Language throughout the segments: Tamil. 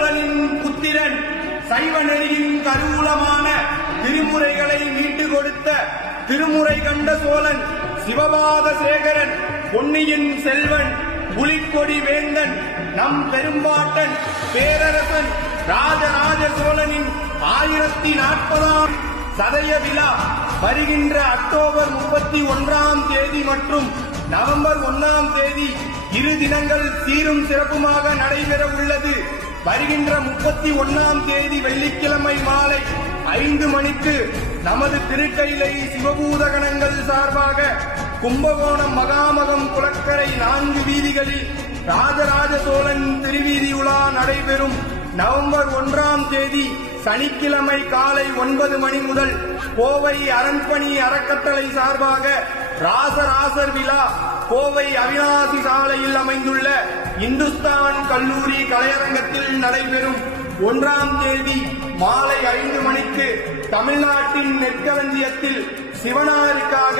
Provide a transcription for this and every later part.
சோழனின் புத்திரன் சைவ நெறியின் கருவூலமான திருமுறைகளை மீட்டு கொடுத்த திருமுறை கண்ட சோழன் சிவபாத சேகரன் பொன்னியின் செல்வன் புலிக்கொடி வேந்தன் நம் பெரும்பாட்டன் பேரரசன் ராஜராஜ சோழனின் 1040ஆம் சதய விழா வருகின்ற அக்டோபர் 31ஆம் தேதி மற்றும் நவம்பர் 1ஆம் தேதி இரு தினங்கள் சீரும் சிறப்புமாக நடைபெற உள்ளது. வருகின்ற 31ஆம் தேதி வெள்ளிக்கிழமை மாலை 5 மணிக்கு நமது திருக்கைலை சிவபூதகணங்கள் சார்பாக கும்பகோணம் மகாமகம் குளக்கரை 4 வீதிகளில் ராஜராஜ சோழன் திருவீதி உலா நடைபெறும். நவம்பர் 1ஆம் தேதி சனிக்கிழமை காலை 9 மணி முதல் கோவை அரண்பணி அறக்கட்டளை சார்பாக ராசராசர் விழா கோவை அவிநாசி சாலையில் அமைந்துள்ள இந்துஸ்தான் கல்லூரி கலையரங்கத்தில் நடைபெறும். 1ஆம் தேதி மாலை 5 மணிக்கு தமிழ்நாட்டின் நெற்களஞ்சியத்தில் சிவனாருக்காக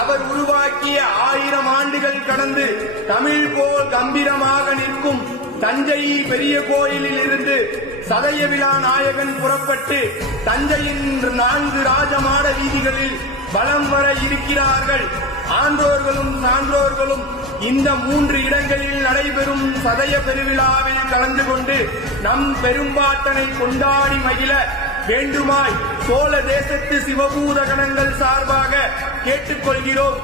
அவர் உருவாக்கிய 1000 ஆண்டுகள் கடந்து தமிழ் போல் கம்பீரமாக நிற்கும் தஞ்சை பெரிய கோயிலில் இருந்து சதய விழா நாயகன் புறப்பட்டு தஞ்சையின் 4 ராஜமாட வீதிகளில் வலம் வர இருக்கிறார்கள். ஆன்றோர்களும் சான்றோர்களும் இந்த 3 இடங்களில் நடைபெறும் சதய பெருவிழாவில் கலந்து கொண்டு நம் பெரும்பாட்டனை கொண்டாடி மகிழ வேண்டுமாய் சோழ தேசத்து சிவபூத கணங்கள் சார்பாக கேட்டுக்கொள்கிறோம்.